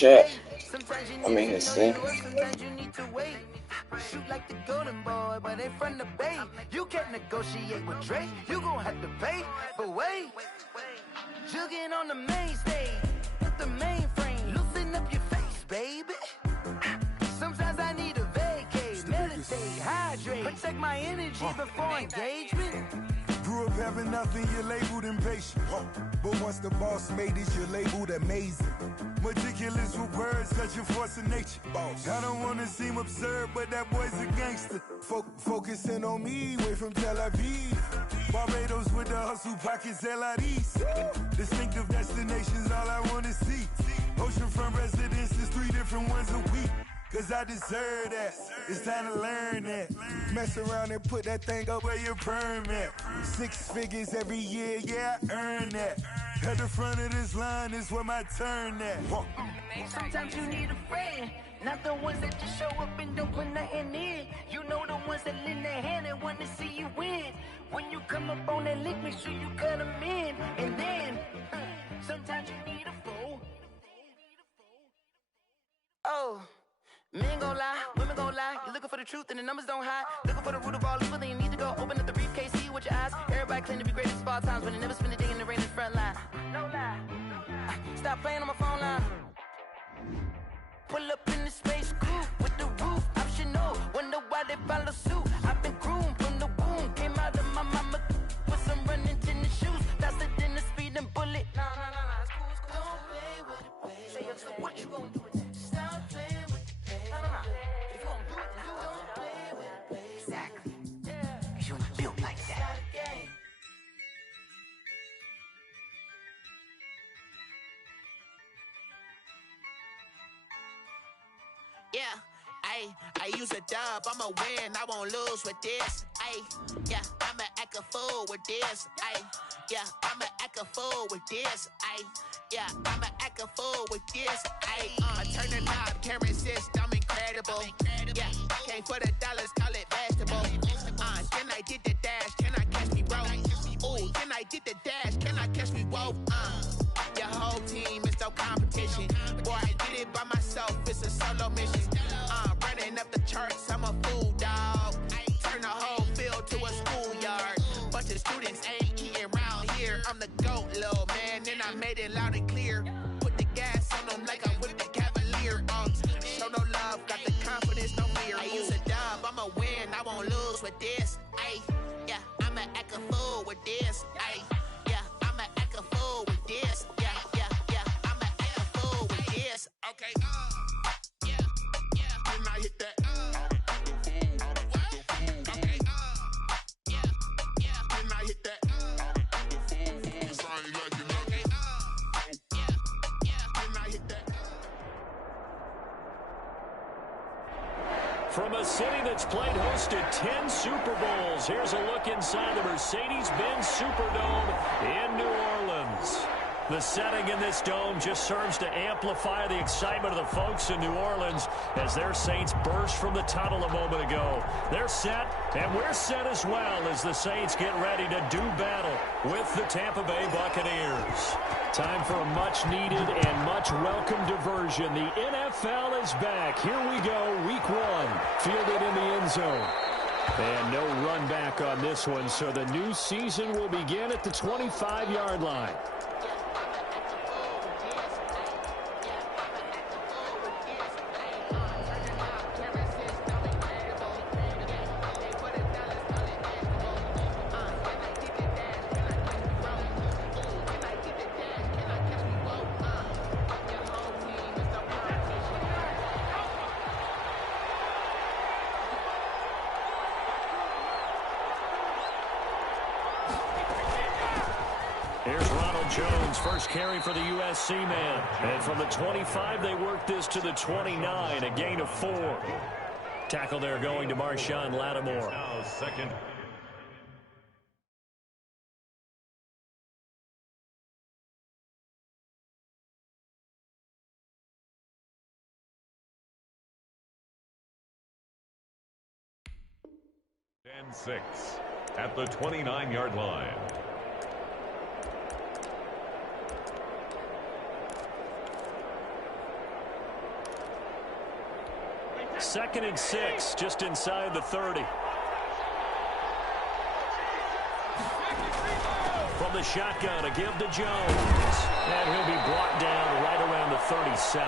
chat. Sometimes you I mean, need his to thing. know sometimes you need to wait. Shoot like the golden boy, but they from the bay. You can't negotiate with Drake, you gon' have to pay. But wait, jugging on the main stage, put the mainframe, loosen up your face, baby. Sometimes I need a vacate, meditate, hydrate, protect my energy before engagement. Grew up having nothing, you're labeled impatient. But once the boss made it, you're labeled amazing. Meticulous with words, such a force of nature. I don't wanna seem absurd, but that boy's a gangster. Focusing on me, way from Tel Aviv. Barbados with the hustle pockets, LIDs. Distinctive destinations, all I wanna see. Oceanfront residences, 3 different ones a week. Cause I deserve that, it's time to learn that. Mess around and put that thing up where your perm at. 6 figures every year, yeah, I earn that. At the front of this line is where my turn at. Sometimes you need a friend, not the ones that just show up and don't put nothing in. You know the ones that lend their hand and want to see you win. When you come up on that lick, make sure you cut them in. And then, sometimes you need a fool. Oh. Men gon' lie, women gon' lie. You're looking for the truth and the numbers don't hide. Looking for the root of all evil, then you need to go open up the briefcase, see with your eyes. Everybody claim to be greatest of all times, but they never spend a day in the rain in the front line. No lie. Stop playing on my phone line. Pull up in the space coupe with the roof optional. Wonder why they follow suit. I've been groomed from the womb. Came out of my mama with some running tennis shoes. Faster than the speeding bullet. No, it's cool, it's cool. Don't play with it, baby. Say what you gonna do with it? Stop playing with it, baby. No. If you gonna do it, then don't play with it, baby. Exactly. Cause you're not built like that. Yeah, I use a dub, I'ma win, I won't lose with this. Yeah, I'ma act a fool with this. Yeah, I'ma act a fool with this. Yeah, I'ma act a fool with this. Turn the knob, camera assist, I'm incredible. Yeah, came for the dollars, call it vegetable. Then I did the dash, can I catch me, bro? Ooh, then I did the dash, can I catch me, whoa? Your whole team is no competition. Boy, I did it by myself, it's a solo mission. Running up the charts, I'm a fool, dog. Turn the whole field to a schoolyard. Bunch of students ain't eating round here. I'm the GOAT, little man, and I made it loud and clear. Put the gas on them like I whipped the Cavalier. Show no love, got the confidence, no fear. I use a dub, I'ma win, I won't lose with this. Yeah, I'ma act a fool with this. Yeah, I'ma act a fool with this. Yeah, I'ma act a fool with this. Okay, yeah, when I hit that. Okay, yeah, when I hit that. Cause I ain't like it. Okay, yeah, when I hit that. From a city that's played host to 10 Super Bowls, here's a look inside the Mercedes-Benz Superdome in New Orleans. The setting in this dome just serves to amplify the excitement of the folks in New Orleans as their Saints burst from the tunnel a moment ago. They're set, and we're set as well as the Saints get ready to do battle with the Tampa Bay Buccaneers. Time for a much-needed and much-welcome diversion. The NFL is back. Here we go, Week 1, fielded in the end zone. And no run back on this one, so the new season will begin at the 25-yard line. First carry for the USC man. And from the 25, they work this to the 29, a gain of 4. Tackle there going to Marshawn Lattimore. Now second. And 6 at the 29-yard line. 2nd and 6, just inside the 30. From the shotgun, a give to Jones. And he'll be brought down right around the 37.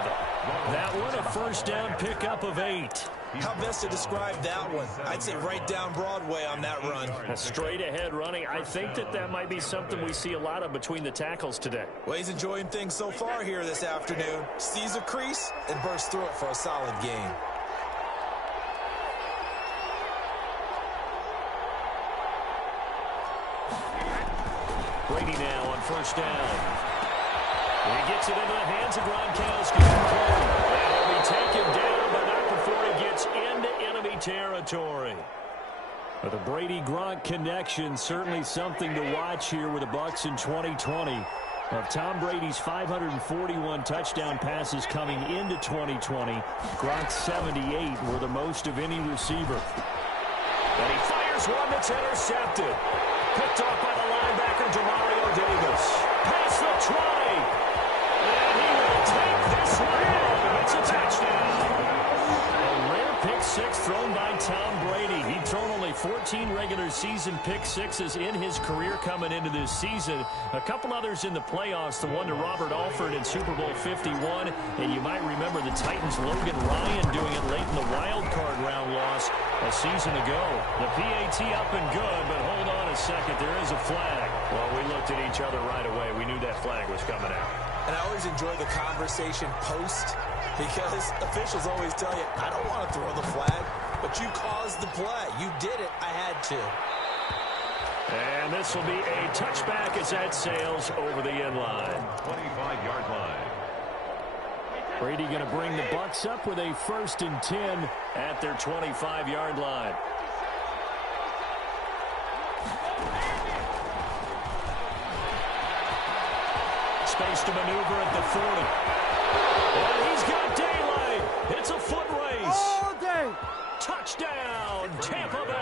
That one, a first down pickup of 8. How best to describe that one? I'd say right down Broadway on that run. A straight ahead running. I think that might be something we see a lot of between the tackles today. Well, he's enjoying things so far here this afternoon. Sees a crease and bursts through it for a solid gain. Brady now on first down. He gets it into the hands of Gronkowski. And he'll be taken down, but not before he gets into enemy territory. But the Brady-Gronk connection, certainly something to watch here with the Bucs in 2020. Of Tom Brady's 541 touchdown passes coming into 2020, Gronk's 78 were the most of any receiver. And he fires one that's intercepted. Picked off by the linebacker, Demario Davis. Past the 20. And he will take this one home. It's a touchdown. A rare pick six thrown by Tom Brady. He'd thrown only 14 regular season pick sixes in his career coming into this season. A couple others in the playoffs, the one to Robert Alford in Super Bowl 51. And you might remember the Titans' Logan Ryan doing it late in the wild card round loss a season ago. The PAT up and good, but hold on a second. There is a flag. Well, we looked at each other right away. We knew that flag was coming out. And I always enjoy the conversation post because officials always tell you, I don't want to throw the flag, but you caused the play. You did it. I had to. And this will be a touchback as that sails over the end line. 25-yard line. Brady going to bring the Bucs up with a 1st and 10 at their 25-yard line. Space to maneuver at the 40. And he's got daylight. It's a foot race. All day. Touchdown, Tampa Bay.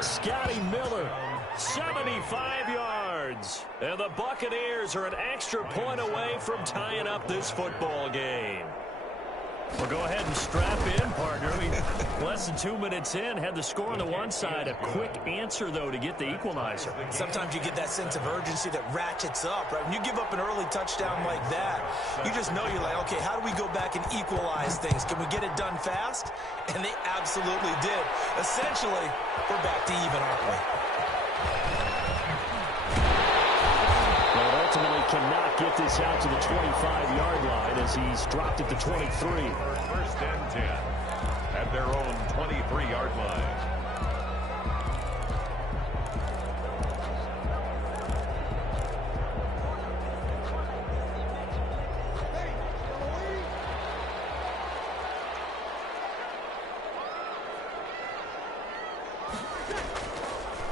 Scotty Miller, 75 yards. And the Buccaneers are an extra point away from tying up this football game. Well, go ahead and strap in, partner. Less than 2 minutes in, had the score on the one side. A quick answer, though, to get the equalizer. Sometimes you get that sense of urgency that ratchets up, right? When you give up an early touchdown like that, you just know you're like, okay, how do we go back and equalize things? Can we get it done fast? And they absolutely did. Essentially, we're back to even, aren't we? Ultimately cannot get this out to the 25-yard line as he's dropped at the 23. 1st and 10 at their own 23-yard line.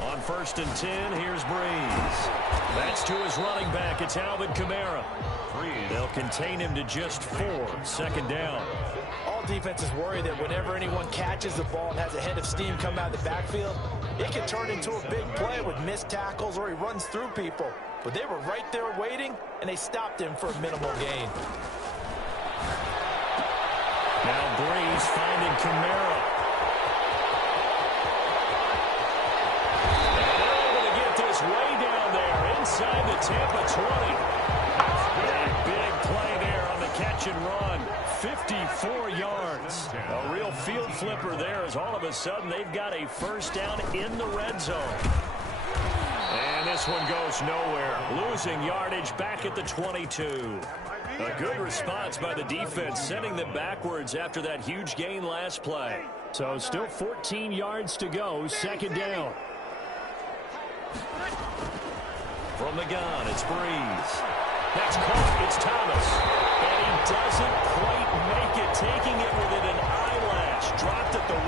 On 1st and 10, here's Breeze. That's to his running back. It's Alvin Kamara. They'll contain him to just 4. 2nd down. All defenses worry that whenever anyone catches the ball and has a head of steam come out of the backfield, it can turn into a big play with missed tackles or he runs through people. But they were right there waiting, and they stopped him for a minimal gain. Now Breeze finding Kamara. Way down there inside the Tampa 20. A big play there on the catch and run. 54 yards. A real field flipper there as all of a sudden they've got a 1st down in the red zone. And this one goes nowhere. Losing yardage back at the 22. A good response by the defense, sending them backwards after that huge gain last play. So still 14 yards to go. 2nd down. From the gun, it's Breeze. That's caught. It's Thomas. And he doesn't quite make it, taking it within an eyelash. Dropped at the 1.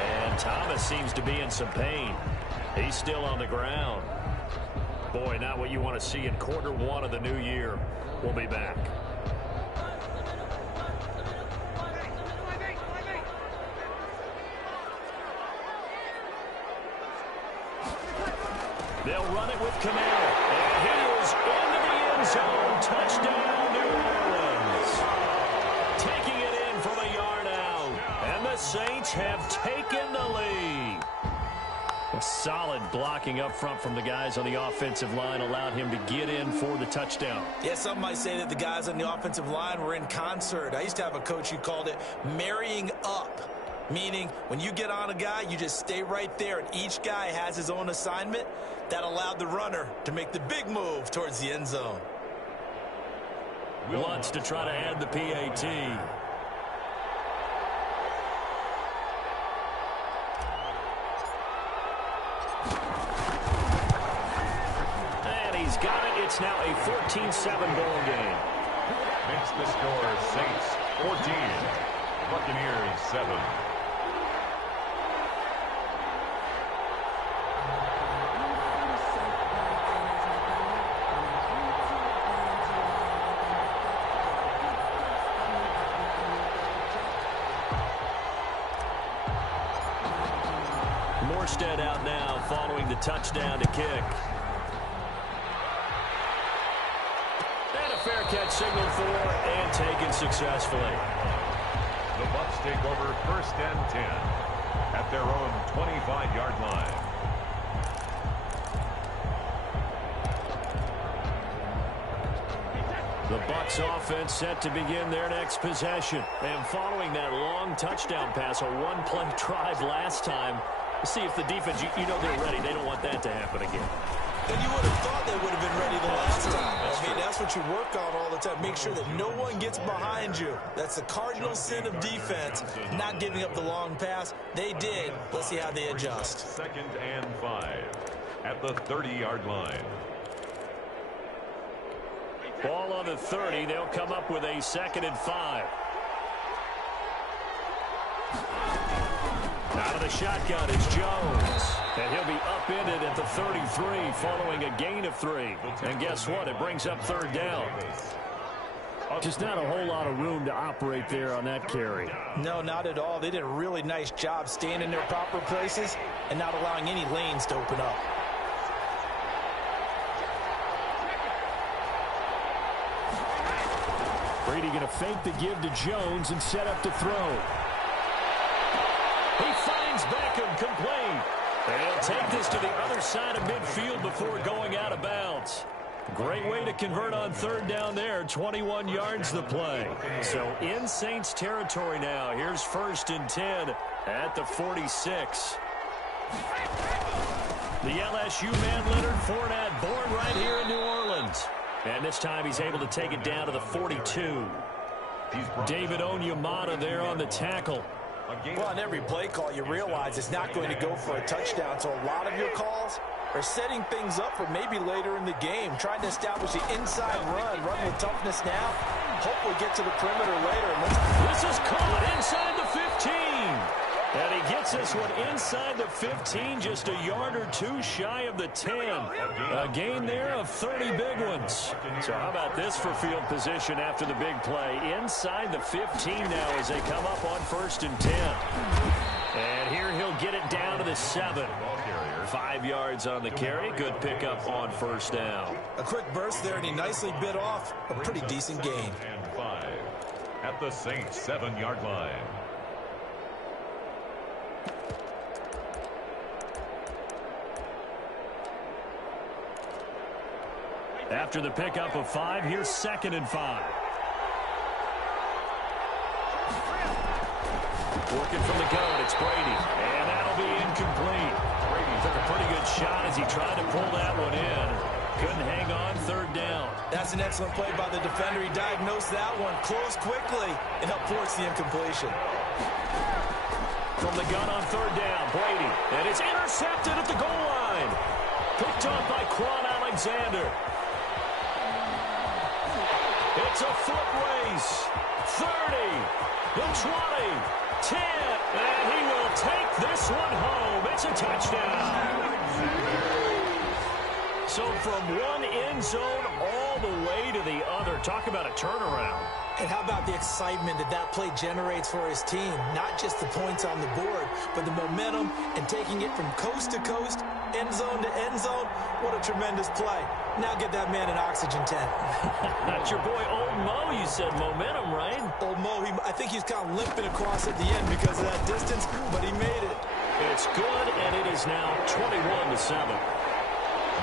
And Thomas seems to be in some pain. He's still on the ground. Boy, not what you want to see in quarter 1 of the new year. We'll be back. They'll run it with Kamara. And he is into the end zone. Touchdown, New Orleans. Taking it in from a Bucs have taken the lead. A solid blocking up front from the guys on the offensive line allowed him to get in for the touchdown. Yeah, some might say that the guys on the offensive line were in concert. I used to have a coach who called it marrying up, meaning when you get on a guy, you just stay right there, and each guy has his own assignment. That allowed the runner to make the big move towards the end zone. Wants to try to add the PAT. And he's got it. It's now a 14-7 ball game. Makes the score Saints 14, Buccaneers 7. Morstead out now following the touchdown to kick. And a fair catch signaled for and taken successfully. The Bucs take over 1st and 10 at their own 25-yard line. The Bucs offense set to begin their next possession. And following that long touchdown pass, a one-play drive last time, see if the defense, you know they're ready. They don't want that to happen again. And you would have thought they would have been ready the last time. That's what you work on all the time. Make sure that no one gets behind you. That's the cardinal sin of defense, not giving up the long pass. They did. Let's see how they adjust. 2nd and 5 at the 30-yard line. Ball on the 30. They'll come up with a 2nd and 5. Out of the shotgun is Jones. And he'll be upended at the 33 following a gain of 3. And guess what? It brings up 3rd down. Just not a whole lot of room to operate there on that carry. No, not at all. They did a really nice job staying in their proper places and not allowing any lanes to open up. Brady going to fake the give to Jones and set up to throw. He finds Beckham complete. They'll take this to the other side of midfield before going out of bounds. Great way to convert on 3rd down there. 21 yards the play. So in Saints territory now. Here's 1st and 10 at the 46. The LSU man Leonard Fournette, born right here in New Orleans. And this time he's able to take it down to the 42. David Onyemata there on the tackle. Well, on every play call, you realize it's not going to go for a touchdown. So a lot of your calls are setting things up for maybe later in the game, trying to establish the inside run with toughness now. Hopefully get to the perimeter later. This is caught inside the 15. And he gets this one inside the 15, just a yard or 2 shy of the 10. A gain there of 30 big ones. So how about this for field position after the big play? Inside the 15 now as they come up on 1st and 10. And here he'll get it down to the 7. 5 yards on the carry. Good pickup on 1st down. A quick burst there, and he nicely bit off a pretty decent gain. And 5 at the Saints 7-yard line. After the pickup of 5, here's 2nd and 5. Working from the gun, it's Brady. And that'll be incomplete. Brady took a pretty good shot as he tried to pull that one in. Couldn't hang on, 3rd down. That's an excellent play by the defender. He diagnosed that one, closed quickly, and helped force the incompletion. From the gun on 3rd down, Brady. And it's intercepted at the goal line. Picked up by Quan Alexander. It's a foot race. 30, the 20, 10, and he will take this one home. It's a touchdown. So from one end zone all the way to the other. Talk about a turnaround. And how about the excitement that that play generates for his team? Not just the points on the board, but the momentum and taking it from coast to coast, end zone to end zone. What a tremendous play. Now get that man an oxygen tent. That's your boy Old Mo. You said momentum, right? Old Mo, I think he's kind of limping across at the end because of that distance, but he made it. It's good, and it is now 21-7.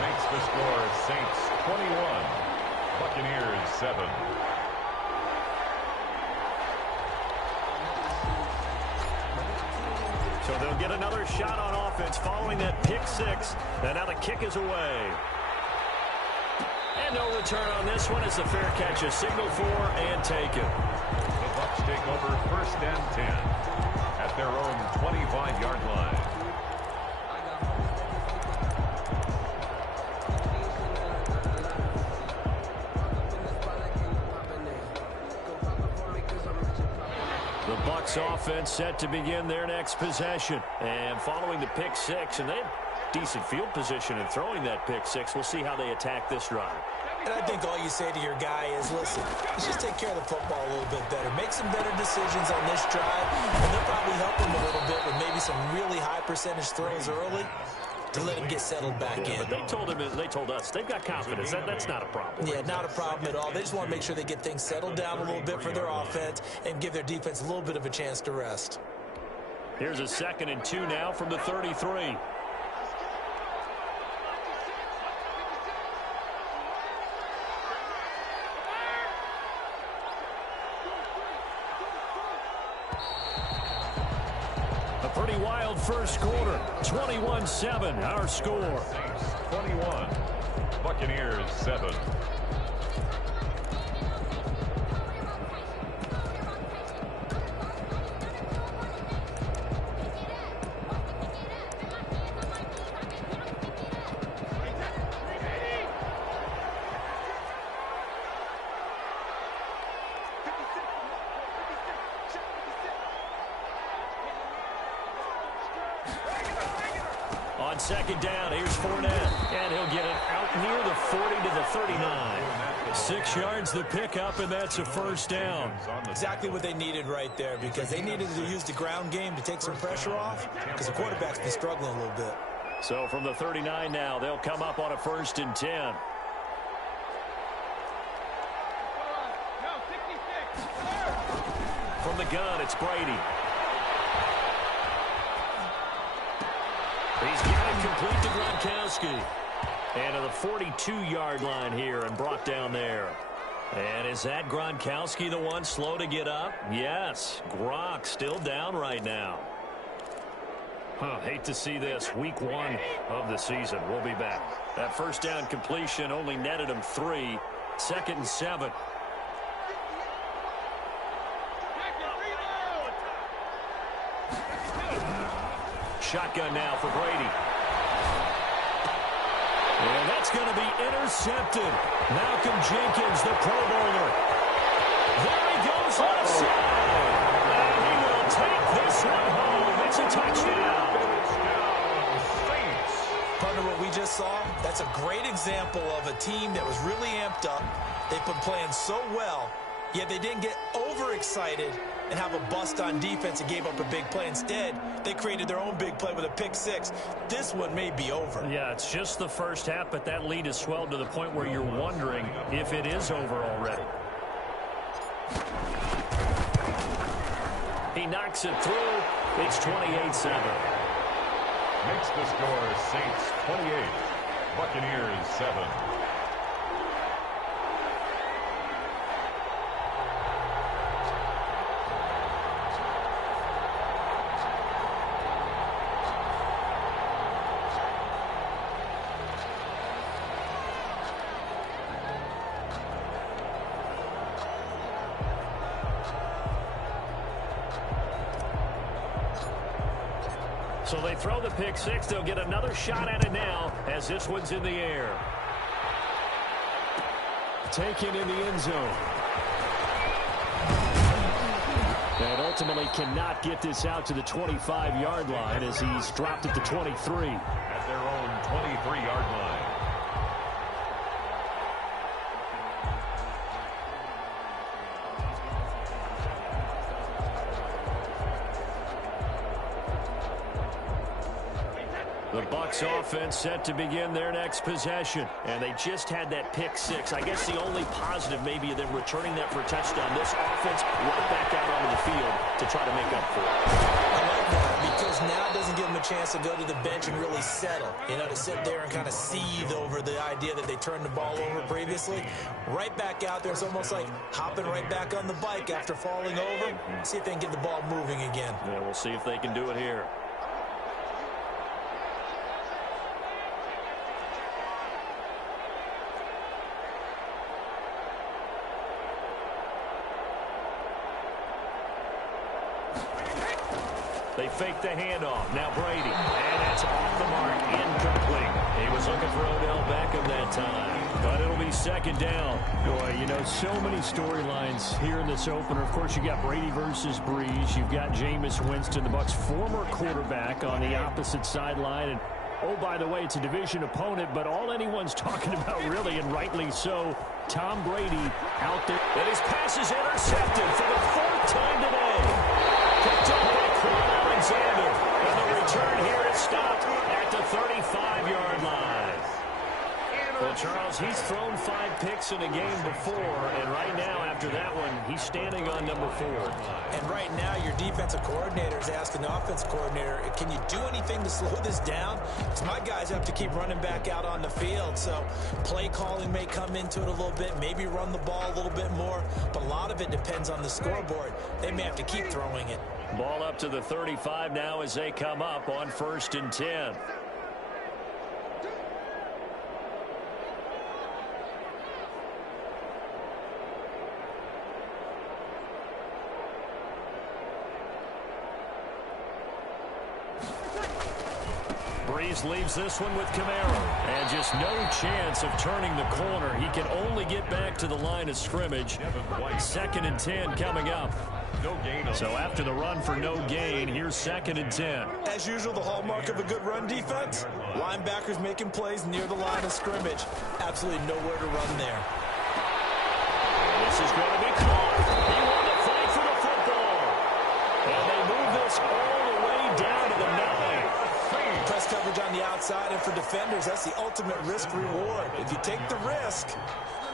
Makes the score Saints 21, Buccaneers 7. So they'll get another shot on offense following that pick six. And now the kick is away. And no return on this one. It's a fair catch, a signal for and taken. The Bucs take over 1st and 10 at their own 25-yard line. The Bucs offense set to begin their next possession. And following the pick six, and they have decent field position in throwing that pick six. We'll see how they attack this drive. And I think all you say to your guy is, listen, let's just take care of the football a little bit better. Make some better decisions on this drive, and they'll probably help him a little bit with maybe some really high percentage throws early to let him get settled back in. But they told us they've got confidence. That's not a problem. Yeah, not a problem at all. They just want to make sure they get things settled down a little bit for their offense and give their defense a little bit of a chance to rest. Here's a 2nd and 2 now from the 33. A pretty wild first quarter. 21-7, our score. 21, Buccaneers 7. On 2nd down, here's Fournette, and he'll get it out near the 40 to the 39. 6 yards the pickup, and that's a 1st down. Exactly what they needed right there, because they needed to use the ground game to take some pressure off, because the quarterback's been struggling a little bit. So from the 39 now, they'll come up on a 1st and 10. From the gun, it's Brady. He's got it complete to Gronkowski. And to the 42-yard line here and brought down there. And is that Gronkowski the one slow to get up? Yes. Gronk still down right now. Hate to see this. Week 1 of the season. We'll be back. That 1st down completion only netted him 3. 2nd and 7. Shotgun now for Brady. And that's going to be intercepted. Malcolm Jenkins, the Pro Bowler. There he goes left side. And he will take this one home. It's a touchdown. Partner, what we just saw, that's a great example of a team that was really amped up. They've been playing so well, yet they didn't get overexcited and have a bust on defense and gave up a big play. Instead, they created their own big play with a pick six. This one may be over. Yeah, it's just the first half, but that lead has swelled to the point where you're wondering if it is over already. He knocks it through. It's 28-7. Makes the score Saints 28, Buccaneers 7. So they throw the pick six. They'll get another shot at it now as this one's in the air. Taken in the end zone. And ultimately cannot get this out to the 25-yard line as he's dropped at the 23. At their own 23-yard line. The Bucs offense set to begin their next possession. And they just had that pick six. I guess the only positive maybe of them returning that for a touchdown. This offense right back out onto the field to try to make up for it. I like that because now it doesn't give them a chance to go to the bench and really settle. You know, to sit there and kind of seethe over the idea that they turned the ball over previously. Right back out there. It's almost like hopping right back on the bike after falling over. See if they can get the ball moving again. Yeah, we'll see if they can do it here. They fake the handoff. Now Brady. And that's off the mark. Incomplete. He was looking for Odell Beckham that time. But it'll be second down. Boy, you know, so many storylines here in this opener. Of course, you got Brady versus Breeze. You've got Jameis Winston, the Bucs' former quarterback, on the opposite sideline. And, oh, by the way, it's a division opponent, but all anyone's talking about really, and rightly so, Tom Brady out there. And his pass is intercepted for the fourth time today. Picked up by Clyde Alexander. And the return here is stopped at the 35-yard line. Well, Charles, he's thrown 5 picks in a game before, and right now, after that one, he's standing on number 4. And right now, your defensive coordinator is asking the offensive coordinator, can you do anything to slow this down? Because my guys have to keep running back out on the field. So play calling may come into it a little bit, maybe run the ball a little bit more, but a lot of it depends on the scoreboard. They may have to keep throwing it. Ball up to the 35 now as they come up on 1st and 10. Breeze leaves this one with Kamara. And just no chance of turning the corner. He can only get back to the line of scrimmage. 2nd and 10 coming up. No gain. So after the run for no gain, here's 2nd and 10. As usual, the hallmark of a good run defense, linebackers making plays near the line of scrimmage. Absolutely nowhere to run there. This is going to be caught. He won the fight for the football. And they move this all the way down to the 9. Press coverage on the outside, and for defenders, that's the ultimate risk-reward. If you take the risk,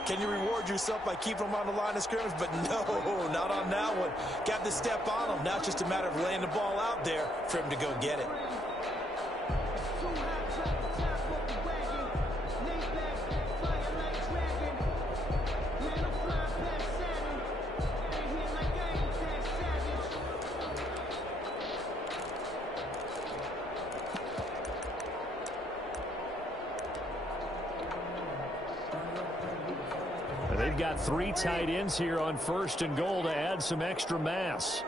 can you reward yourself by keeping them on the line of scrimmage? But no, not on that one. Got to step on them. Now it's just a matter of laying the ball out there for him to go get it. They've got 3 tight ends here on 1st and goal to add some extra mass.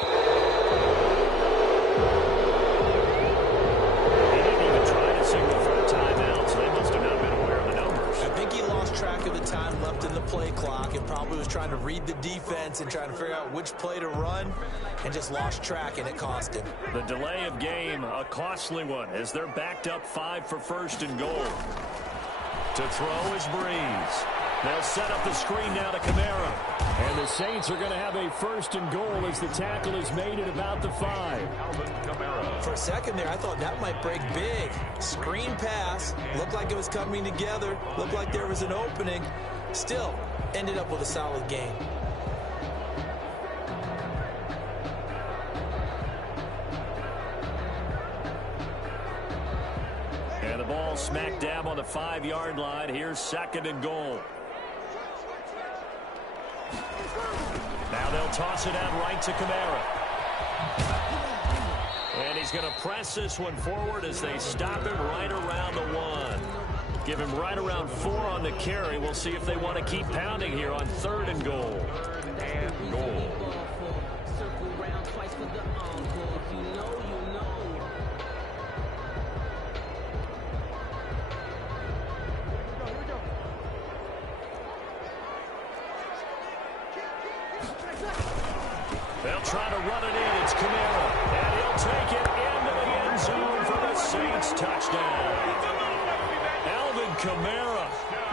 He didn't even try to signal for a timeout, so they must have not been aware of the numbers. I think he lost track of the time left in the play clock and probably was trying to read the defense and trying to figure out which play to run and just lost track, and it cost him. The delay of game, a costly one, as they're backed up 5 for 1st and goal. To throw is Breeze. They'll set up the screen now to Kamara. And the Saints are going to have a 1st and goal as the tackle is made at about the 5. For a second there, I thought that might break big. Screen pass. Looked like it was coming together. Looked like there was an opening. Still, ended up with a solid game. And the ball smack dab on the 5-yard line. Here's 2nd and goal. Now they'll toss it out right to Kamara. And he's going to press this one forward as they stop him right around the 1. Give him right around 4 on the carry. We'll see if they want to keep pounding here on 3rd and goal. And goal. They'll try to run it in. It's Kamara. And he'll take it into the end zone for the Saints touchdown. Alvin Kamara,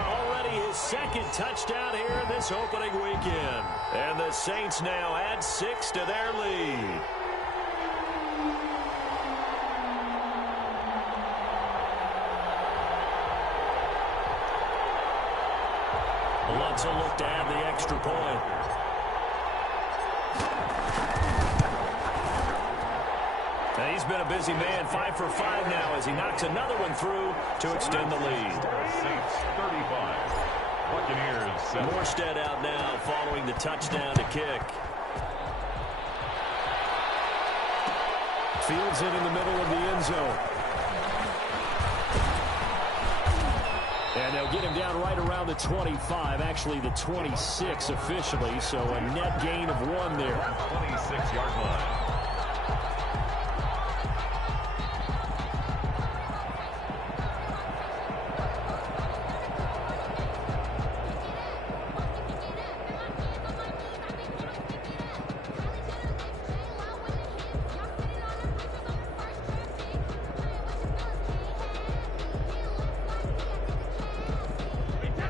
already his 2nd touchdown here in this opening weekend. And the Saints now add 6 to their lead. Bucs will look to add the extra point. And he's been a busy man, 5 for 5 now as he knocks another one through to extend the lead. Saints 35. Buccaneers 7. Morstead out now following the touchdown to kick. Fields it in the middle of the end zone. And they'll get him down right around the 25, actually the 26 officially, so a net gain of 1 there. 26-yard line.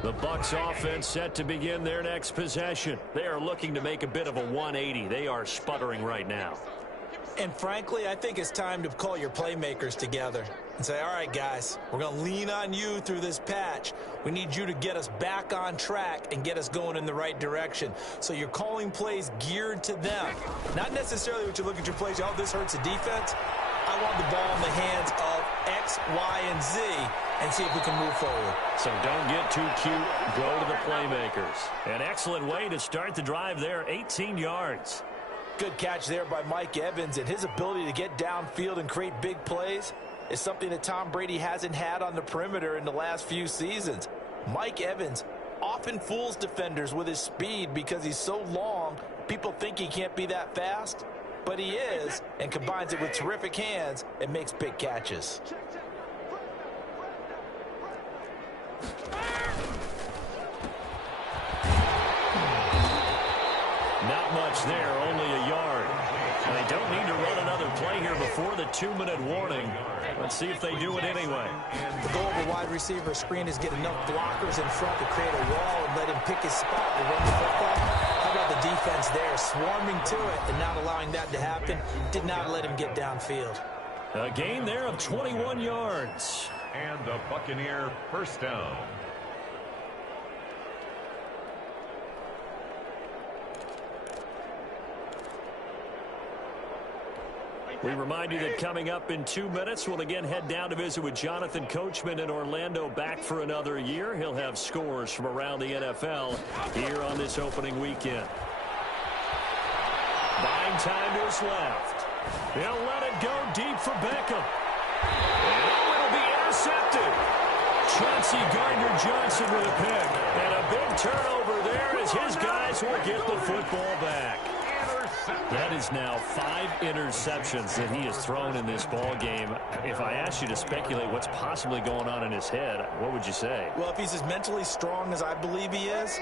The Bucs offense set to begin their next possession. They are looking to make a bit of a 180. They are sputtering right now. And frankly, I think it's time to call your playmakers together and say, all right, guys, we're going to lean on you through this patch. We need you to get us back on track and get us going in the right direction. So you're calling plays geared to them. Not necessarily what you look at your plays, oh, this hurts the defense. I want the ball in the hands of X, Y, and Z and see if we can move forward. So don't get too cute. Go to the playmakers. An excellent way to start the drive there, 18 yards. Good catch there by Mike Evans, and his ability to get downfield and create big plays is something that Tom Brady hasn't had on the perimeter in the last few seasons. Mike Evans often fools defenders with his speed because he's so long, people think he can't be that fast, but he is, and combines it with terrific hands and makes big catches. Not much there, only a yard. And they don't need to run another play here before the 2-minute warning. Let's see if they do it anyway. The goal of a wide receiver screen is get enough blockers in front to create a wall and let him pick his spot to run the football. How about the defense there, swarming to it and not allowing that to happen? Did not let him get downfield. A gain there of 21 yards. And a Buccaneer first down. We remind you that coming up in 2 minutes, we'll again head down to visit with Jonathan Coachman in Orlando, back for another year. He'll have scores from around the NFL here on this opening weekend. Buying time to his left. He'll let it go deep for Beckham. And it'll be intercepted. Chauncey Gardner-Johnson with a pick. And a big turnover there as his guys will get the football back. That is now 5 interceptions that he has thrown in this ball game. If I asked you to speculate what's possibly going on in his head, what would you say? Well, if he's as mentally strong as I believe he is,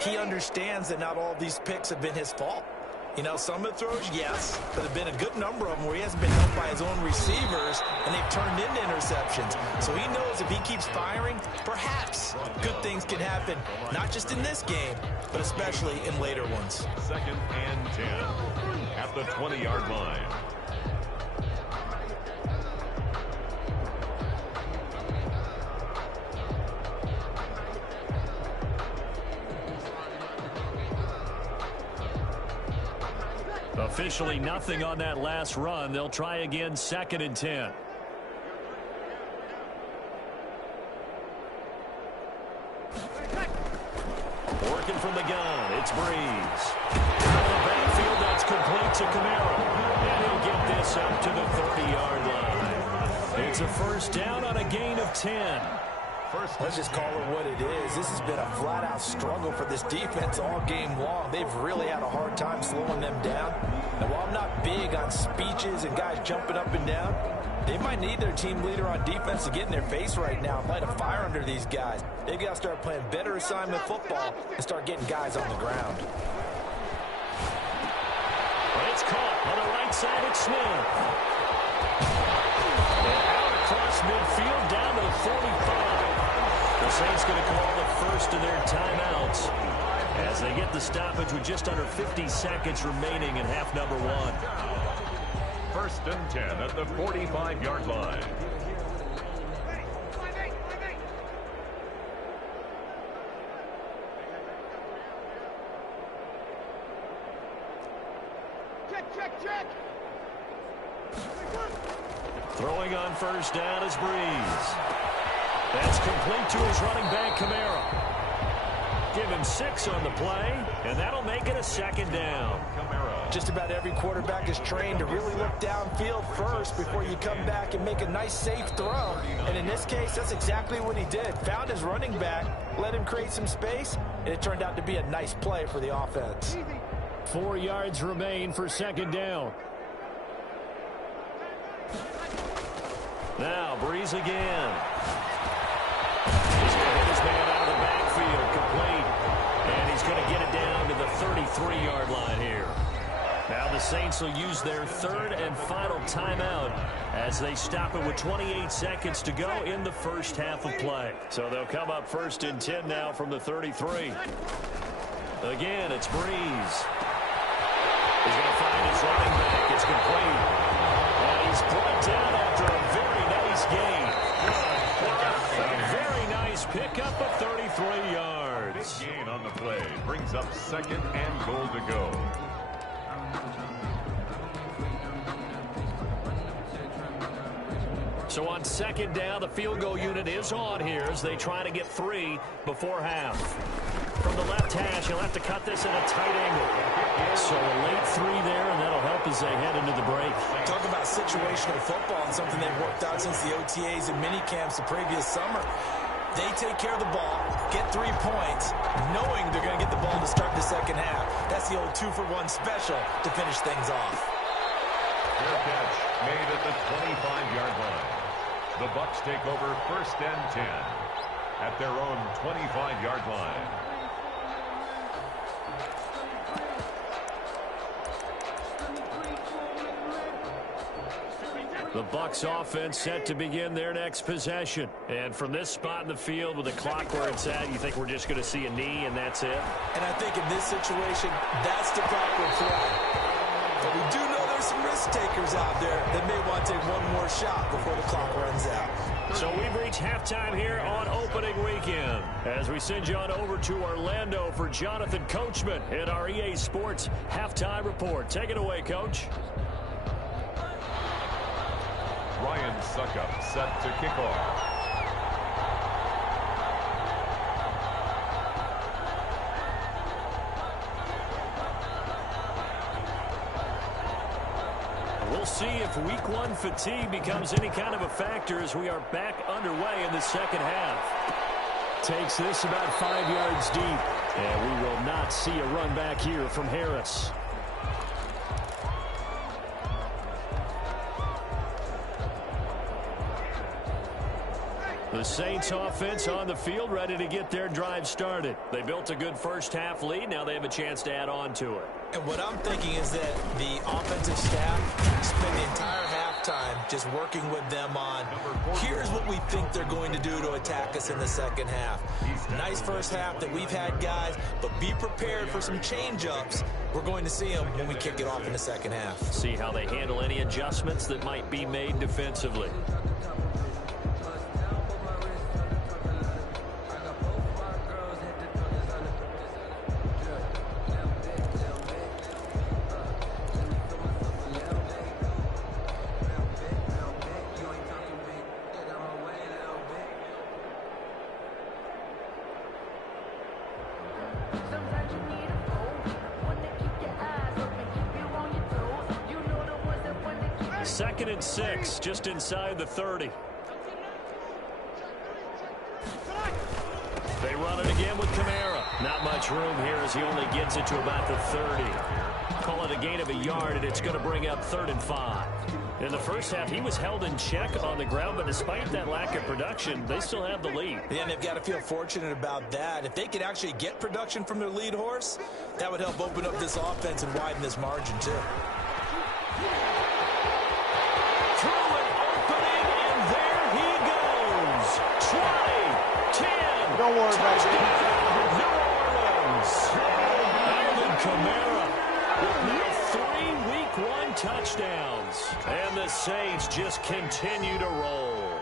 he understands that not all these picks have been his fault. You know, some of the throws, yes, but there have been a good number of them where he hasn't been helped by his own receivers, and they've turned into interceptions. So he knows if he keeps firing, perhaps good things can happen, not just in this game, but especially in later ones. 2nd and 10 at the 20-yard line. Officially nothing on that last run. They'll try again, 2nd and 10. Working from the gun, it's Breeze. Out of the backfield, that's complete to Kamara. And he'll get this up to the 30-yard line. It's a first down on a gain of 10. Let's just call it what it is. This has been a flat-out struggle for this defense all game long. They've really had a hard time slowing them down. And while I'm not big on speeches and guys jumping up and down, they might need their team leader on defense to get in their face right now and light a fire under these guys. They've got to start playing better assignment football and start getting guys on the ground. It's caught on the right side at Smith. And out across midfield down to the 45. The Saints going to call the first of their timeouts as they get the stoppage with just under 50 seconds remaining in half number 1. 1st and 10 at the 45-yard line. Throwing on first down is Breeze. That's complete to his running back, Kamara. Give him 6 on the play, and that'll make it a second down. Just about every quarterback is trained to really look downfield first before you come back and make a nice, safe throw. And in this case, that's exactly what he did. Found his running back, let him create some space, and it turned out to be a nice play for the offense. 4 yards remain for second down. Now, Breeze again. He's going to hit his man out of the backfield, complete. And he's going to get it down to the 33-yard line here. Now the Saints will use their third and final timeout as they stop it with 28 seconds to go in the first half of play. So they'll come up first and 10 now from the 33. Again, it's Breeze. He's going to find his running back. It's complete. And he's brought down after a very nice gain. A very nice pickup of 33 yards. Big gain on the play. Brings up second and goal to go. So on second down, the field goal unit is on here as they try to get 3 before half. From the left hash, he'll have to cut this at a tight angle. So a late 3 there, and that'll help as they head into the break. Talk about situational football and something they've worked out since the OTAs and mini camps the previous summer. They take care of the ball, get 3 points, knowing they're going to get the ball to start the second half. That's the old 2-for-1 special to finish things off. Fair catch made at the 25-yard line. The Bucs take over first and 10 at their own 25-yard line. The Bucs offense set to begin their next possession. And from this spot in the field with the clock where it's at, you think we're just going to see a knee and that's it? And I think in this situation, that's the proper play. But we do know there's some risk takers out there that may want to take one more shot before the clock runs out. So we've reached halftime here on opening weekend as we send you on over to Orlando for Jonathan Coachman in our EA Sports Halftime Report. Take it away, Coach. Ryan Suckup set to kick off. We'll see if week 1 fatigue becomes any kind of a factor as we are back underway in the second half. Takes this about 5 yards deep. And we will not see a run back here from Harris. The Saints offense on the field ready to get their drive started. They built a good first half lead. Now they have a chance to add on to it. And what I'm thinking is that the offensive staff spent the entire halftime just working with them on, here's what we think they're going to do to attack us in the second half. Nice first half that we've had, guys, but be prepared for some change-ups. We're going to see them when we kick it off in the second half. See how they handle any adjustments that might be made defensively. Second and 6, just inside the 30. They run it again with Kamara. Not much room here as he only gets it to about the 30. Call it a gain of a yard, and it's going to bring up 3rd and 5. In the first half, he was held in check on the ground, but despite that lack of production, they still have the lead. Yeah, and they've got to feel fortunate about that. If they could actually get production from their lead horse, that would help open up this offense and widen this margin, too. Through an opening, and there he goes. 20, 10. Don't worry about it. New Orleans. Alvin Kamara with now 3 Week 1 touchdowns. And the Saints just continue to roll.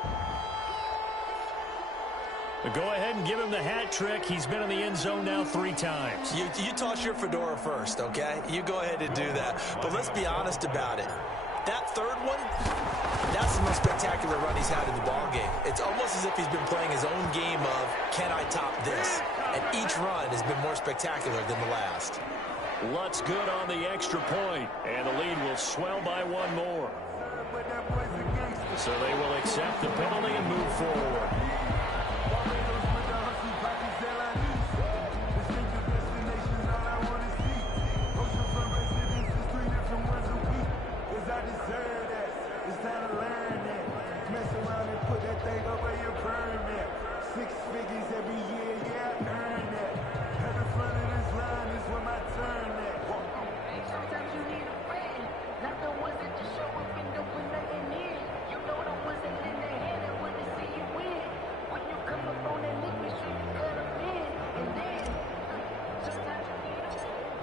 Go ahead and give him the hat trick. He's been in the end zone now 3 times. You toss your fedora first, okay? You go ahead and do that. But let's be honest about it. That third one, that's the most spectacular run he's had in the ballgame. It's almost as if he's been playing his own game of, can I top this? And each run has been more spectacular than the last. Lutz good on the extra point, and the lead will swell by 1 more. So they will accept the penalty and move forward.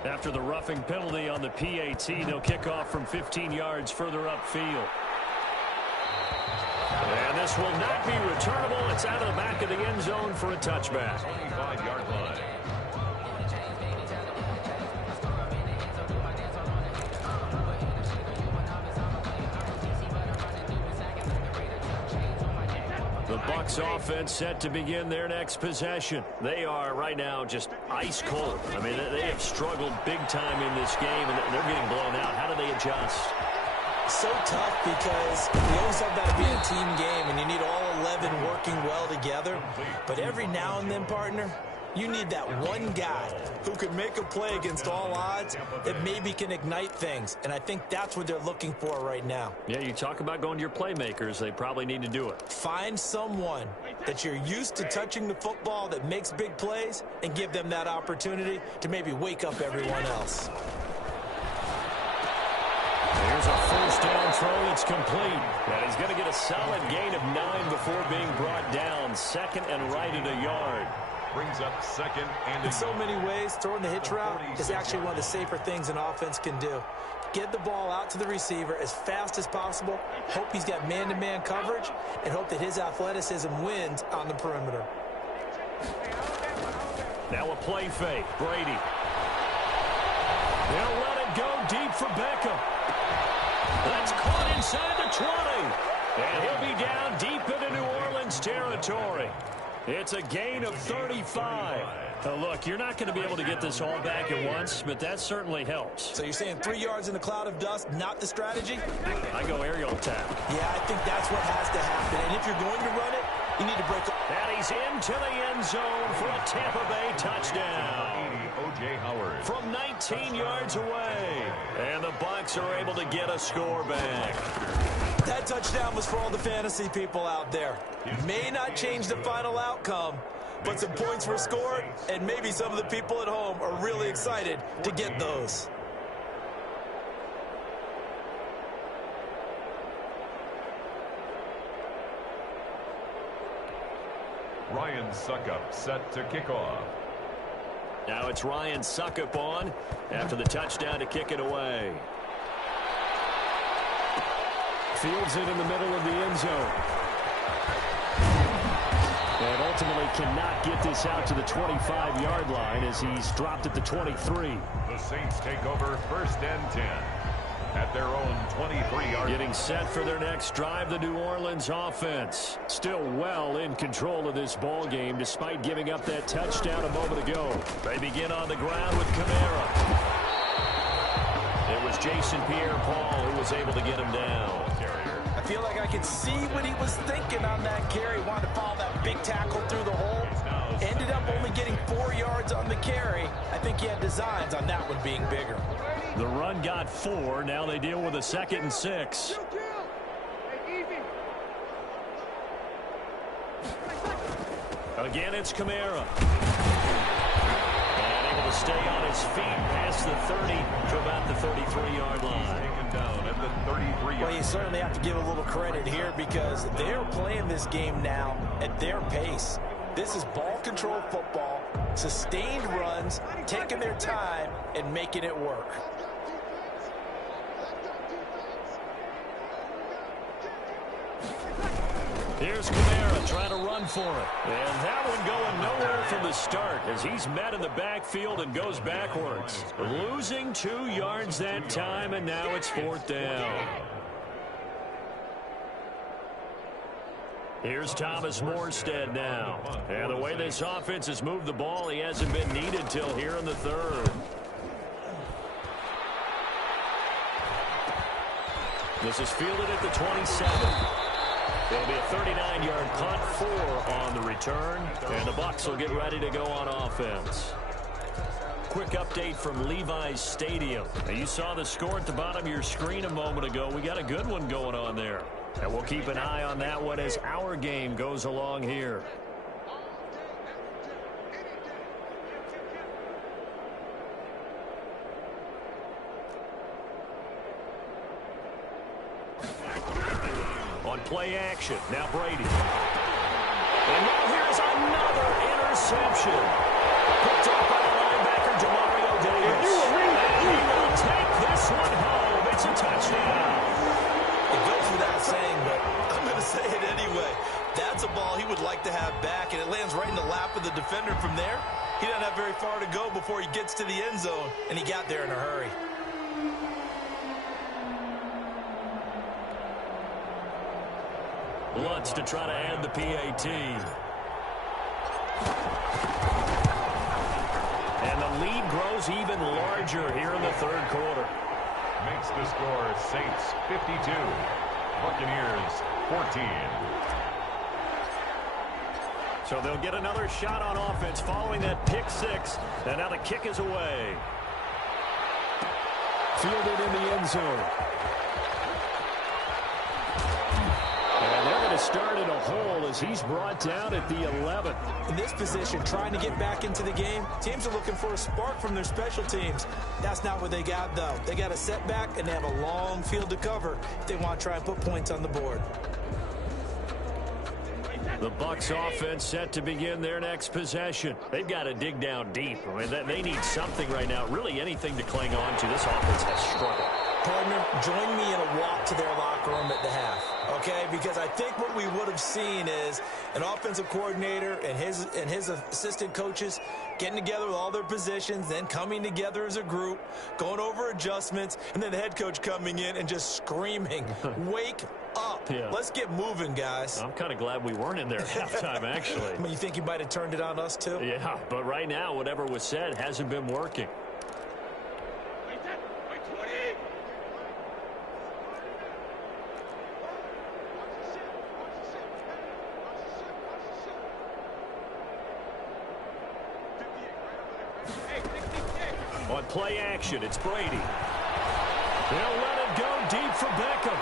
After the roughing penalty on the PAT, they'll kick off from 15 yards further upfield. And this will not be returnable. It's out of the back of the end zone for a touchback. 25-yard line. The Bucs offense set to begin their next possession. They are right now just ice cold. I mean, they have struggled big time in this game, and they're getting blown out. How do they adjust? So tough because we always have that being a team game, and you need all 11 working well together. But every now and then, partner, you need that one guy who can make a play against all odds that maybe can ignite things. And I think that's what they're looking for right now. Yeah, you talk about going to your playmakers. They probably need to do it. Find someone that you're used to touching the football that makes big plays and give them that opportunity to maybe wake up everyone else. Here's a first down throw that's complete. And he's going to get a solid gain of 9 before being brought down. Second and right at a yard. Brings up second and in so many ways, throwing the hitch route is actually one of the safer things an offense can do. Get the ball out to the receiver as fast as possible, hope he's got man-to-man coverage, and hope that his athleticism wins on the perimeter. Now a play fake. Brady. They'll let it go deep for Beckham. That's caught inside the 20. And he'll be down deep into New Orleans territory. It's a gain of 35. Now look, you're not going to be able to get this all back at once, but that certainly helps. So you're saying 3 yards in a cloud of dust, not the strategy? I go aerial attack. Yeah, I think that's what has to happen. And if you're going to run it, you need to break up. And he's into the end zone for a Tampa Bay touchdown. O.J. Howard. From 19 yards away. And the Bucs are able to get a score back. That touchdown was for all the fantasy people out there. May not change the final outcome, but some points were scored, and maybe some of the people at home are really excited to get those. Ryan Suckup set to kick off. Now it's Ryan Suckup on after the touchdown to kick it away. Fields it in the middle of the end zone. And ultimately cannot get this out to the 25-yard line as he's dropped at the 23. The Saints take over first and 10 at their own 23-yard. Getting set for their next drive, the New Orleans offense. Still well in control of this ball game despite giving up that touchdown a moment ago. They begin on the ground with Kamara. It was Jason Pierre-Paul who was able to get him down. I feel like I could see what he was thinking on that carry. Wanted to follow that big tackle through the hole. Ended up only getting 4 yards on the carry. I think he had designs on that one being bigger. The run got 4. Now they deal with a 2nd and 6. Again, it's Kamara. And able to stay on his feet past the 30 to about the 33-yard line. Taken down at the 33-yard. Well, you certainly have to give a little credit here because they're playing this game now at their pace. This is ball control football, sustained runs, taking their time, and making it work. Here's Kamara trying to run for it. And that one going nowhere from the start as he's met in the backfield and goes backwards. Losing 2 yards that time, and now it's 4th down. Here's Thomas Morstead now. And the way this offense has moved the ball, he hasn't been needed till here in the 3rd. This is fielded at the 27. It'll be a 39-yard punt, 4 on the return, and the Bucs will get ready to go on offense. Quick update from Levi's Stadium. Now, you saw the score at the bottom of your screen a moment ago. We got a good one going on there. And we'll keep an eye on that one as our game goes along here. On play action, now Brady. And now here's another interception. Picked up by the linebacker, Demario Davis. And he will take this one home. It's a touchdown. It goes without saying, but I'm going to say it anyway. That's a ball he would like to have back, and it lands right in the lap of the defender from there. He doesn't have very far to go before he gets to the end zone, and he got there in a hurry. Lutz to try to add the PAT. And the lead grows even larger here in the 3rd quarter. Makes the score Saints 52, Buccaneers 14. So they'll get another shot on offense following that pick 6. And now the kick is away. Fielded in the end zone. And they're going to start in a hole as he's brought down at the 11th. In this position, trying to get back into the game, teams are looking for a spark from their special teams. That's not what they got, though. They got a setback, and they have a long field to cover if they want to try and put points on the board. The Bucs offense set to begin their next possession. They've got to dig down deep. I mean, they need something right now, really anything to cling on to. This offense has struggled. Partner, join me in a walk to their locker room at the half, okay? Because I think what we would have seen is an offensive coordinator and his assistant coaches getting together with all their positions, then coming together as a group, going over adjustments, and then the head coach coming in and just screaming, wake up. Yeah. Let's get moving, guys. I'm kind of glad we weren't in there at halftime, actually. I mean, you think you might have turned it on us, too? Yeah, but right now, whatever was said hasn't been working. On play action, it's Brady. They'll let it go deep for Beckham.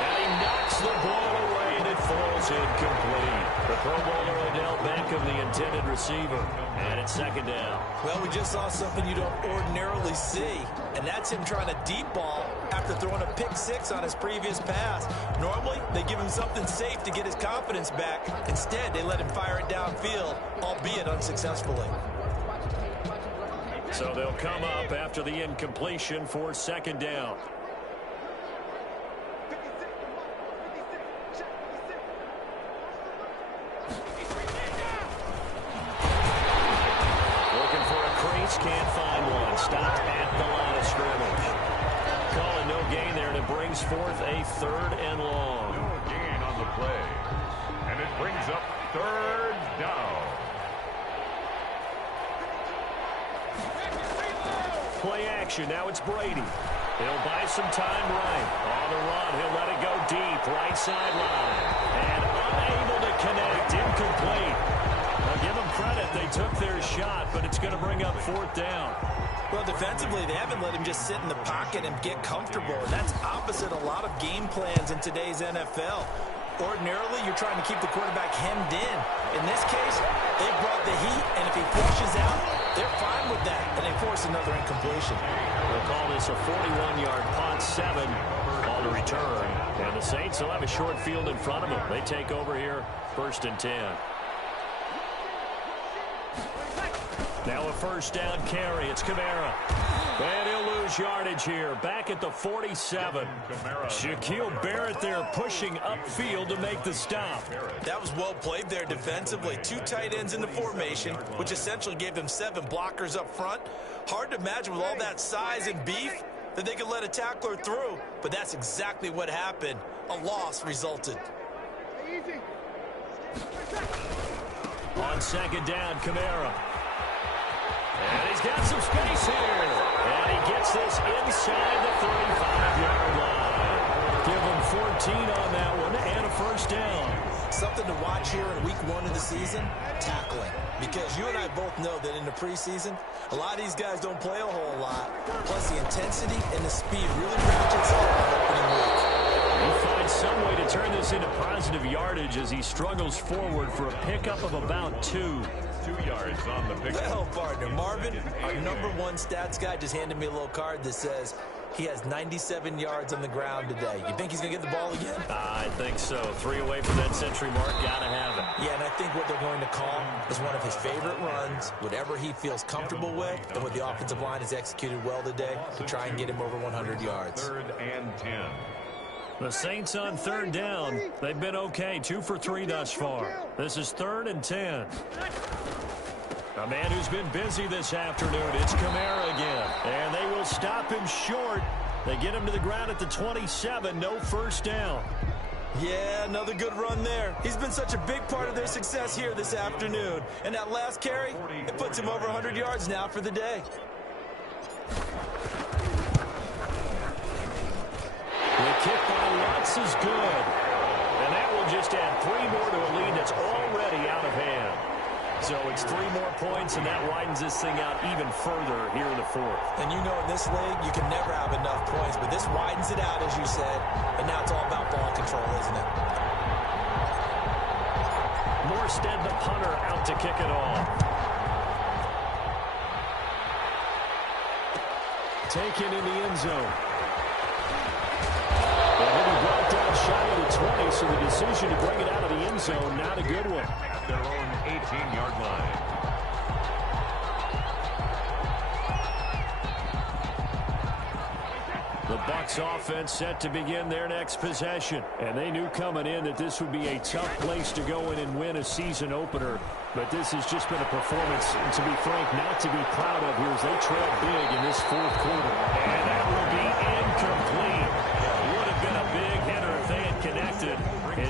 And he knocks the ball away, and it falls incomplete. The Pro Bowler Odell Beckham, the intended receiver. And it's 2nd down. Well, we just saw something you don't ordinarily see, and that's him trying to deep ball after throwing a pick 6 on his previous pass. Normally, they give him something safe to get his confidence back. Instead, they let him fire it downfield, albeit unsuccessfully. So they'll come up after the incompletion for 2nd down. Looking for a crease, can't find one. Stopped at the line of scrimmage. Calling no gain there, and it brings forth a 3rd and long. No gain on the play. And it brings up 3rd down. Play action, now it's Brady. He'll buy some time right. On the run, he'll let it go deep, right sideline. And unable to connect, incomplete. Now give them credit, they took their shot, but it's going to bring up 4th down. Well, defensively, they haven't let him just sit in the pocket and get comfortable. And that's opposite a lot of game plans in today's NFL. Ordinarily, you're trying to keep the quarterback hemmed in. In this case, they brought the heat, and if he flushes out, they're fine with that, and they force another incompletion. They'll call this a 41-yard punt, 7 on the return. And the Saints will have a short field in front of them. They take over here, 1st and 10. Now a 1st down carry. It's Kamara. And he'll lose his yardage here, back at the 47. Shaquille Barrett there pushing upfield to make the stop. That was well played there defensively. 2 tight ends in the formation, which essentially gave them 7 blockers up front. Hard to imagine with all that size and beef that they could let a tackler through, but that's exactly what happened. A loss resulted. On second down, Kamara. And he's got some space here. And he gets this inside the 35-yard line. Give him 14 on that one and a first down. Something to watch here in week 1 of the season, tackling. Because you and I both know that in the preseason, a lot of these guys don't play a whole lot. Plus the intensity and the speed really ratchets up on opening week. He finds some way to turn this into positive yardage as he struggles forward for a pickup of about 2. 2 yards on the pickup. Well, partner, Marvin, our #1 stats guy just handed me a little card that says he has 97 yards on the ground today. You think he's going to get the ball again? I think so. 3 away from that century mark. Got to have it. Yeah, and I think what they're going to call is one of his favorite runs, whatever he feels comfortable with, and what the offensive line has executed well today to try and get him over 100 yards. 3rd and 10. The Saints on 3rd down. They've been okay. 2 for 3 thus far. This is 3rd and 10. A man who's been busy this afternoon. It's Kamara again. And they will stop him short. They get him to the ground at the 27. No first down. Yeah, another good run there. He's been such a big part of their success here this afternoon. And that last carry, it puts him over 100 yards now for the day. The kick by Lutz is good. And that will just add 3 more to a lead that's already out of hand. So it's 3 more points, and that widens this thing out even further here in the 4th. And you know in this league, you can never have enough points, but this widens it out, as you said, and now it's all about ball control, isn't it? Morstead, the punter, out to kick it off. Taken in the end zone. And then he brought down shy of the 20, so the decision to bring it out of the end zone, not a good one. At their own 18-yard line. The Bucs offense set to begin their next possession. And they knew coming in that this would be a tough place to go in and win a season opener. But this has just been a performance, and to be frank, not to be proud of here as they trail big in this 4th quarter. And that will be incomplete. Would have been a big hitter if they had connected.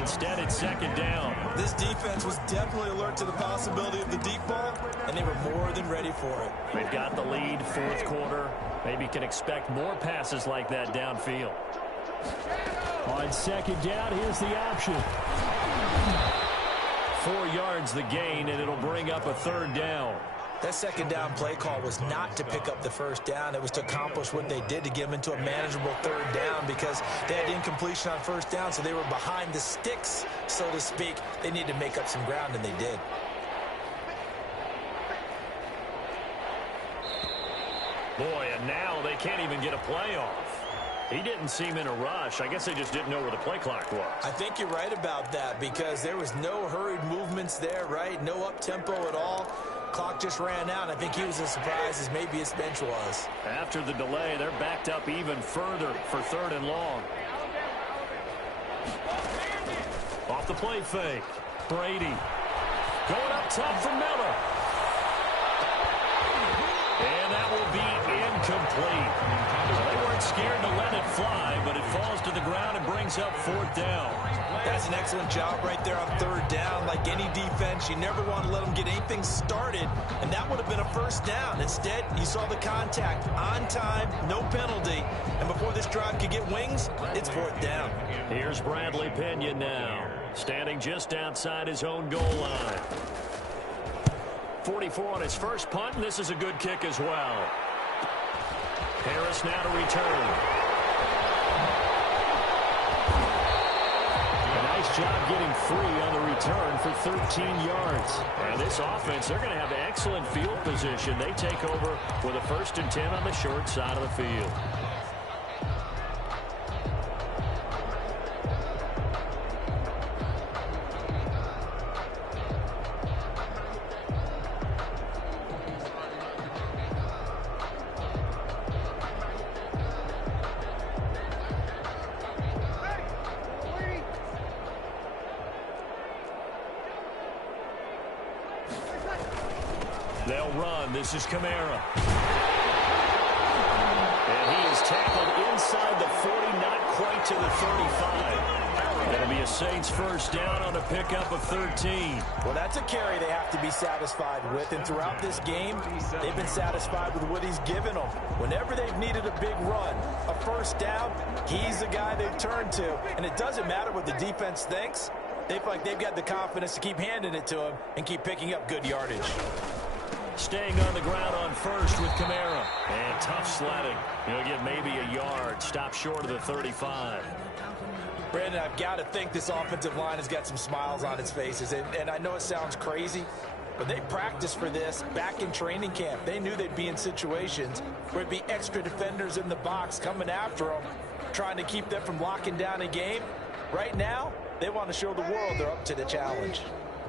Instead, it's 2nd down. This defense was definitely alert to the possibility of the deep ball, and they were more than ready for it. They've got the lead, 4th quarter. Maybe can expect more passes like that downfield. On 2nd down, here's the option. 4 yards the gain, and it'll bring up a 3rd down. That 2nd down play call was not to pick up the first down. It was to accomplish what they did to get them into a manageable 3rd down because they had incompletion on 1st down, so they were behind the sticks, so to speak. They needed to make up some ground, and they did. Boy, and now they can't even get a play off. He didn't seem in a rush. I guess they just didn't know where the play clock was. I think you're right about that because there was no hurried movements there, right? No up-tempo at all. Clock just ran out. I think he was as surprised as maybe his bench was. After the delay, they're backed up even further for 3rd and long. Off the play fake. Brady going up top for Miller. And that will be incomplete. They weren't scared to let it fly, but it falls to the ground and brings up 4th down. That's an excellent job right there on 3rd down. Like any defense, you never want to let them get anything started, and that would have been a first down. Instead, you saw the contact on time, no penalty, and before this drive could get wings, it's 4th down. Here's Bradley Pinion now, standing just outside his own goal line. 44 on his first punt, and this is a good kick as well. Harris now to return. A nice job getting free on the return for 13 yards. And this offense, they're going to have excellent field position. They take over with a 1st and 10 on the short side of the field. They'll run. This is Kamara. And he is tackled inside the 40, not quite to the 35. That'll be a Saints first down on a pickup of 13. Well, that's a carry they have to be satisfied with. And throughout this game, they've been satisfied with what he's given them. Whenever they've needed a big run, a first down, he's the guy they've turned to. And it doesn't matter what the defense thinks. They feel like they've got the confidence to keep handing it to him and keep picking up good yardage. Staying on the ground on first with Kamara. And tough sledding. He'll get maybe a yard. Stop short of the 35. Brandon, I've got to think this offensive line has got some smiles on its faces. And I know it sounds crazy, but they practiced for this back in training camp. They knew they'd be in situations where it'd be extra defenders in the box coming after them, trying to keep them from locking down a game. Right now, they want to show the world they're up to the challenge.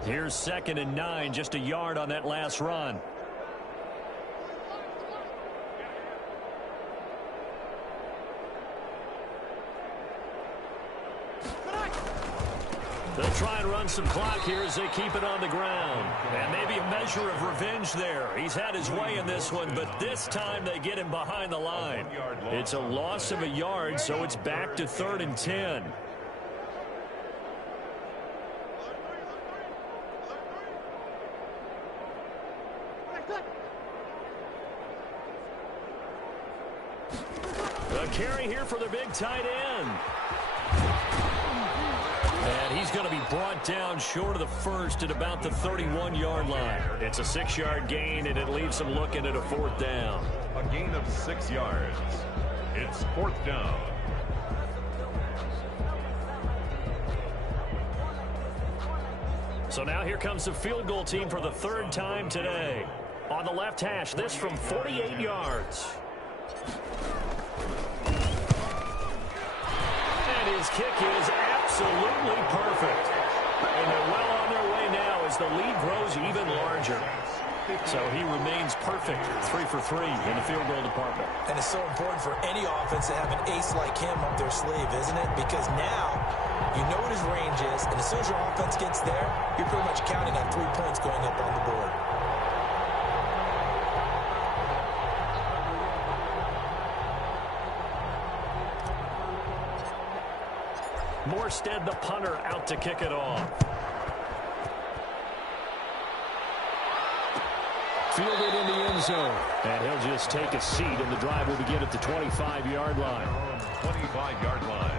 Here's 2nd and 9, just a yard on that last run. They'll try and run some clock here as they keep it on the ground. And maybe a measure of revenge there. He's had his way in this one, but this time they get him behind the line. It's a loss of a yard, so it's back to 3rd and 10. A carry here for the big tight end. And he's going to be brought down short of the first at about the 31-yard line. It's a 6-yard gain, and it leaves him looking at a 4th down. A gain of 6 yards. It's 4th down. So now here comes the field goal team for the 3rd time today. On the left hash, this from 48 yards. And his kick is absolutely perfect. And they're well on their way now as the lead grows even larger. So he remains perfect, 3 for 3 in the field goal department. And it's so important for any offense to have an ace like him up their sleeve, isn't it? Because now you know what his range is, and as soon as your offense gets there, you're pretty much counting on 3 points going up on the board. Morstead, the punter, out to kick it off. Fielded in the end zone. And he'll just take a seat, and the drive will begin at the 25-yard line. 25-yard line.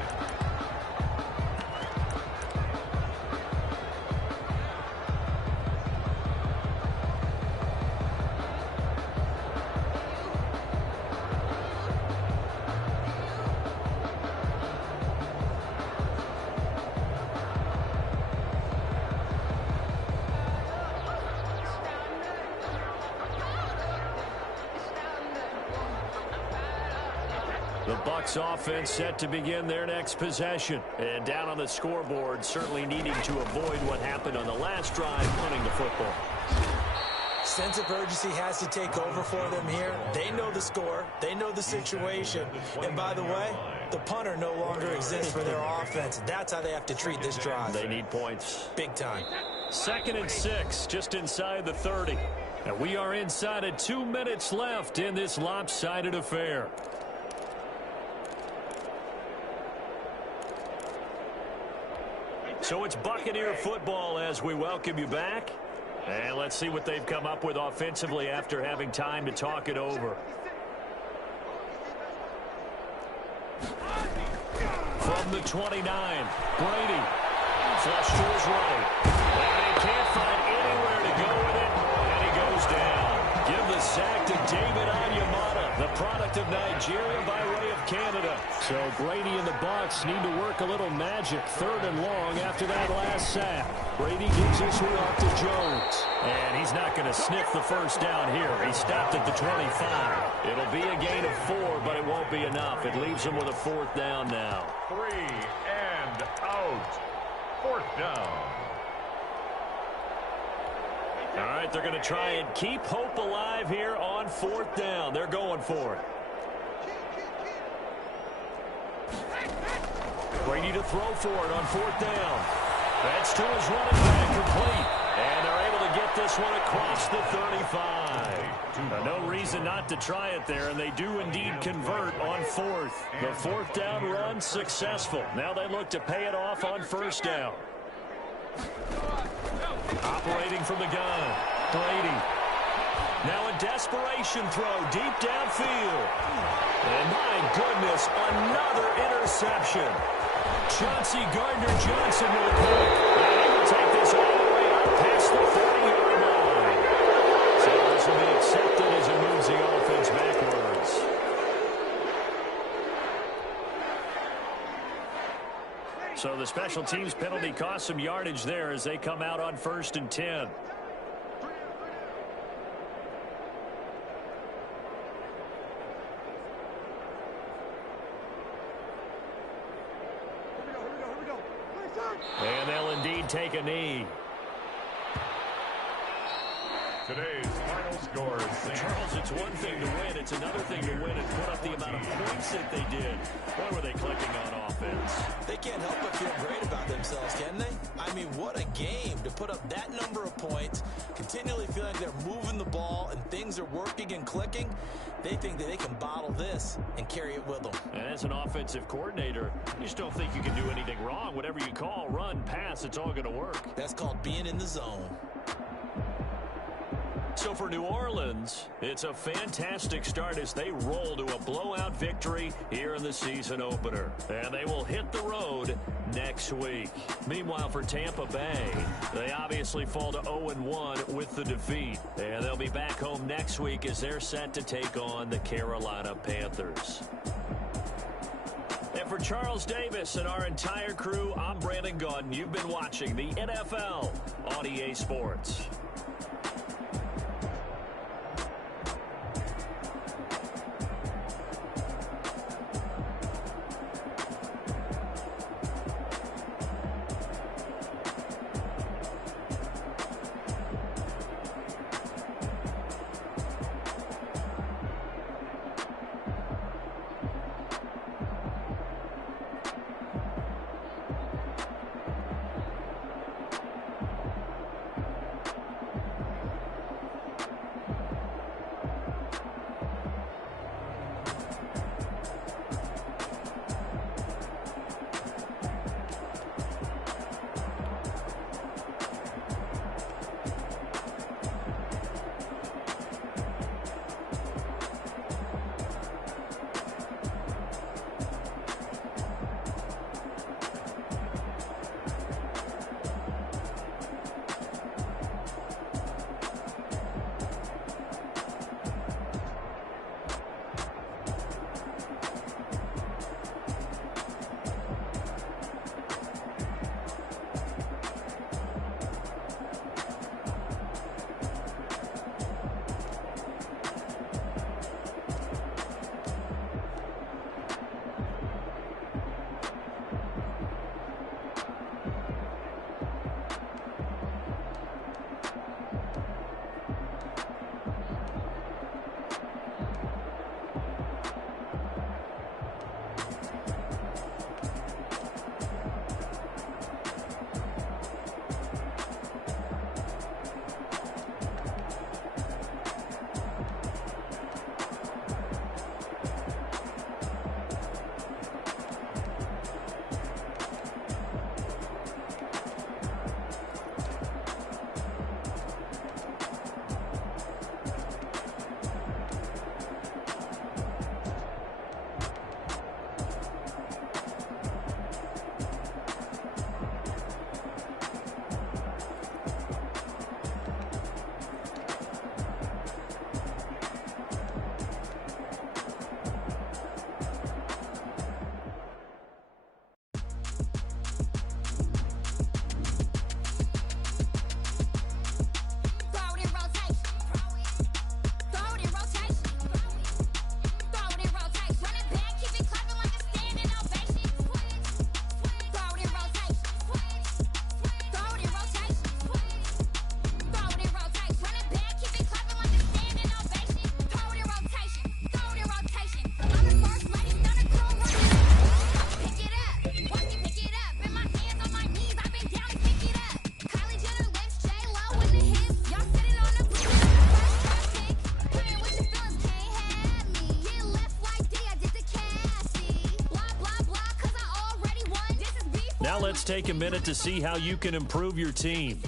The Bucs offense set to begin their next possession. And down on the scoreboard, certainly needing to avoid what happened on the last drive, punting the football. Sense of urgency has to take over for them here. They know the score. They know the situation. And by the way, the punter no longer exists for their offense. That's how they have to treat this drive. They need points. Big time. 2nd and 6, just inside the 30. And we are inside of 2 minutes left in this lopsided affair. So it's Buccaneer football as we welcome you back. And let's see what they've come up with offensively after having time to talk it over. From the 29, Brady. Flush to his right. And he can't find anywhere to go with it. And he goes down. Give the sack to David Onyemata, the product of Nigeria by way of Canada. So Brady and the Bucs need to work a little magic. 3rd and long after that last sack. Brady gives this one off to Jones. And he's not going to sniff the first down here. He stopped at the 25. It'll be a gain of 4, but it won't be enough. It leaves him with a 4th down now. 3 and out. 4th down. All right, they're going to try and keep hope alive here on 4th down. They're going for it. Brady to throw for it on 4th down. That's to his running back, complete. And they're able to get this one across the 35. No reason not to try it there, and they do indeed convert on fourth. The fourth down run successful. Now they look to pay it off on first down. Operating from the gun, Brady. Now a desperation throw deep downfield. And my goodness, another interception. Chauncey Gardner-Johnson will pick. And he will take this all the way up past the 40-yard line. So this will be accepted as it moves the offense backwards. So the special teams penalty cost some yardage there as they come out on 1st and 10. And they'll indeed take a knee. Today's final scores. Charles, it's one thing to win. It's another thing to win and put up the amount of points that they did. Boy, were they clicking on offense. They can't help but feel great about themselves, can they? I mean, what a game to put up that number of points, continually feeling like they're moving the ball and things are working and clicking. They think that they can bottle this and carry it with them. And as an offensive coordinator, you just don't think you can do anything wrong. Whatever you call, run, pass, it's all going to work. That's called being in the zone. So for New Orleans, it's a fantastic start as they roll to a blowout victory here in the season opener. And they will hit the road next week. Meanwhile, for Tampa Bay, they obviously fall to 0-1 with the defeat. And they'll be back home next week as they're set to take on the Carolina Panthers. And for Charles Davis and our entire crew, I'm Brandon Gaudin. You've been watching the NFL on EA Sports. Now let's take a minute to see how you can improve your team.